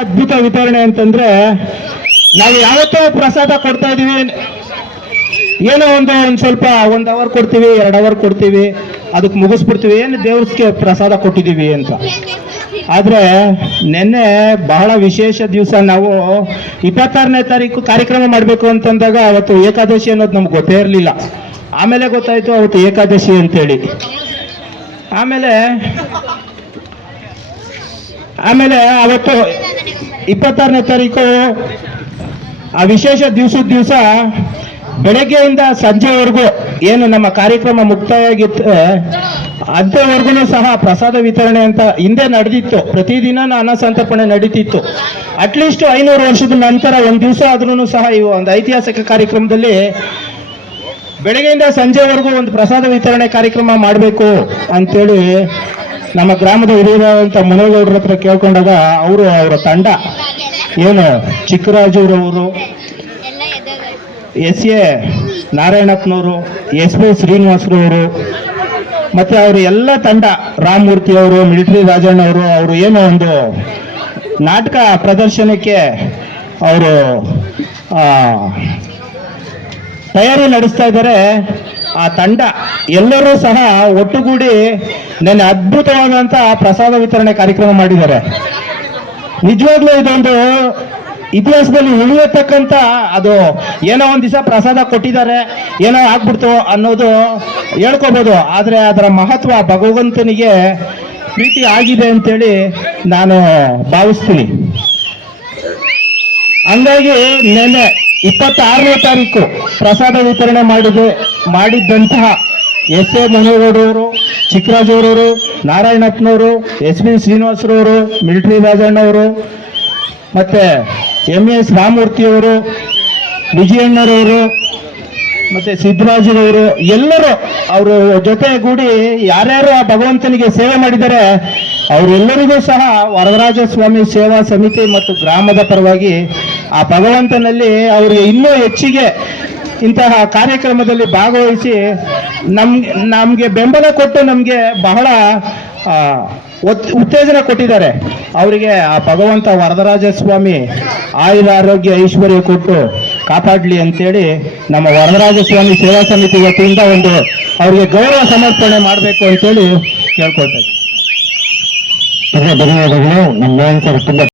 ಅದ್ಭುತ ವಿತರಣೆ ಅಂತಂದ್ರೆ ನಾವು ಯಾವತ್ತೋ ಪ್ರಸಾದ ಕೊಡ್ತಾ ಇದೀವಿ. ಏನೋ ಒಂದ್ ಸ್ವಲ್ಪ 1 ಅವರ್ ಕೊಡ್ತೀವಿ, 2 ಅವರ್ ಕೊಡ್ತೀವಿ, ಅದಕ್ಕೆ ಮುಗಿಸ್ಬಿಡ್ತೀವಿ, ಏನು ದೇವ್ರಿಗೆ ಪ್ರಸಾದ ಕೊಟ್ಟಿದೀವಿ ಅಂತ. ಆದ್ರೆ ನಿನ್ನೆ ಬಹಳ ವಿಶೇಷ ದಿವಸ. ನಾವು 26ನೇ ತಾರೀಕು ಕಾರ್ಯಕ್ರಮ ಮಾಡಬೇಕು ಅಂತಂದಾಗ ಅವತ್ತು ಏಕಾದಶಿ ಅನ್ನೋದು ನಮ್ಗೆ ಗೊತ್ತೇ ಇರಲಿಲ್ಲ. ಆಮೇಲೆ ಗೊತ್ತಾಯ್ತು ಅವತ್ತು ಏಕಾದಶಿ ಅಂತೇಳಿ. ಆಮೇಲೆ ಅವತ್ತು 26ನೇ ತಾರೀಕು ಆ ವಿಶೇಷ ದಿವಸ ಬೆಳಗ್ಗೆಯಿಂದ ಸಂಜೆವರೆಗೂ ಏನು ನಮ್ಮ ಕಾರ್ಯಕ್ರಮ ಮುಕ್ತಾಯ ಆಗಿತ್ತು ಅಂಥವರೆಗೂ ಸಹ ಪ್ರಸಾದ ವಿತರಣೆ ಅಂತ ಹಿಂದೆ ನಡೆದಿತ್ತು. ಪ್ರತಿದಿನ ಅನ್ನ ಸಂತರ್ಪಣೆ ನಡೀತಿತ್ತು. ಅಟ್ಲೀಸ್ಟ್ 500 ವರ್ಷದ ನಂತರ ಒಂದು ದಿವಸ ಆದ್ರೂ ಸಹ ಈ ಒಂದು ಐತಿಹಾಸಿಕ ಕಾರ್ಯಕ್ರಮದಲ್ಲಿ ಬೆಳಗ್ಗೆಯಿಂದ ಸಂಜೆವರೆಗೂ ಒಂದು ಪ್ರಸಾದ ವಿತರಣೆ ಕಾರ್ಯಕ್ರಮ ಮಾಡಬೇಕು ಅಂತೇಳಿ ನಮ್ಮ ಗ್ರಾಮದ ಹಿರಿಯರಾದಂಥ ಮುನೇಗೌಡರ ಹತ್ರ ಕೇಳ್ಕೊಂಡಾಗ ಅವರ ತಂಡ ಏನು ಚಿಕ್ಕರಾಜುರವರು, ಎಸ್.ಎ. ನಾರಾಯಣಪ್ಪನವರು, ಎಸ್.ಬಿ. ಶ್ರೀನಿವಾಸರವರು ಮತ್ತೆ ಅವರು ಎಲ್ಲ ತಂಡ, ರಾಮಮೂರ್ತಿ ಅವರು, ಮಿಲಿಟರಿ ರಾಜಣ್ಣವರು, ಅವರು ಏನೋ ಒಂದು ನಾಟಕ ಪ್ರದರ್ಶನಕ್ಕೆ ಅವರು ತಯಾರಿ ನಡೆಸ್ತಾ ಇದ್ದಾರೆ. ಆ ತಂಡ ಎಲ್ಲರೂ ಸಹ ಒಟ್ಟುಗೂಡಿ ನನ್ನ ಅದ್ಭುತವಾದಂಥ ಪ್ರಸಾದ ವಿತರಣೆ ಕಾರ್ಯಕ್ರಮ ಮಾಡಿದ್ದಾರೆ. ನಿಜವಾಗ್ಲೂ ಇದೊಂದು ಇತಿಹಾಸದಲ್ಲಿ ಉಳಿಯತಕ್ಕಂಥ, ಅದು ಏನೋ ಒಂದು ದಿವಸ ಪ್ರಸಾದ ಕೊಟ್ಟಿದ್ದಾರೆ, ಏನೋ ಆಗ್ಬಿಡ್ತು ಅನ್ನೋದು ಹೇಳ್ಕೋಬೋದು. ಆದರೆ ಅದರ ಮಹತ್ವ ಭಗವಂತನಿಗೆ ಪ್ರೀತಿ ಆಗಿದೆ ಅಂತೇಳಿ ನಾನು ಭಾವಿಸ್ತೀನಿ. ಹಂಗಾಗಿ ನೆನ್ನೆ 26ನೇ ತಾರೀಕು ಪ್ರಸಾದ ವಿತರಣೆ ಮಾಡಿದ್ದಂತಹ ಎಸ್.ಎ. ಮುನೇಗೌಡರವರು, ಚಿಕ್ಕರಾಜರವರು, ನಾರಾಯಣಪ್ಪನವರು, ಎಸ್.ಬಿ. ಶ್ರೀನಿವಾಸರವರು, ಮಿಲಿಟರಿ ರಾಜಣ್ಣವರು, ಮತ್ತೆ ಎಂ.ಎಸ್. ರಾಮಮೂರ್ತಿಯವರು, ವಿಜಯಣ್ಣರವರು, ಮತ್ತೆ ಸಿದ್ದರಾಜರವರು ಎಲ್ಲರೂ ಅವರು ಜೊತೆಗೂಡಿ ಯಾರ್ಯಾರು ಆ ಭಗವಂತನಿಗೆ ಸೇವೆ ಮಾಡಿದ್ದಾರೆ ಅವರೆಲ್ಲರಿಗೂ ಸಹ ವರದರಾಜ ಸ್ವಾಮಿ ಸೇವಾ ಸಮಿತಿ ಮತ್ತು ಗ್ರಾಮದ ಪರವಾಗಿ ಆ ಭಗವಂತನಲ್ಲಿ ಅವರಿಗೆ ಇನ್ನೂ ಹೆಚ್ಚಿಗೆ ಇಂತಹ ಕಾರ್ಯಕ್ರಮದಲ್ಲಿ ಭಾಗವಹಿಸಿ ನಮಗೆ ಬೆಂಬಲ ಕೊಟ್ಟು ನಮಗೆ ಬಹಳ ಉತ್ತೇಜನ ಕೊಟ್ಟಿದ್ದಾರೆ. ಅವರಿಗೆ ಆ ಭಗವಂತ ವರದರಾಜ ಸ್ವಾಮಿ ಆಯುರ ಆರೋಗ್ಯ ಐಶ್ವರ್ಯ ಕೊಟ್ಟು ಕಾಪಾಡಲಿ ಅಂತೇಳಿ ನಮ್ಮ ವರದರಾಜ ಸ್ವಾಮಿ ಸೇವಾ ಸಮಿತಿ ವತಿಯಿಂದ ಒಂದು ಅವರಿಗೆ ಗೌರವ ಸಮರ್ಪಣೆ ಮಾಡಬೇಕು ಅಂತೇಳಿ ಕೇಳ್ಕೊಳ್ತೇವೆ. ಧನ್ಯವಾದಗಳು. ನಮ್ಮ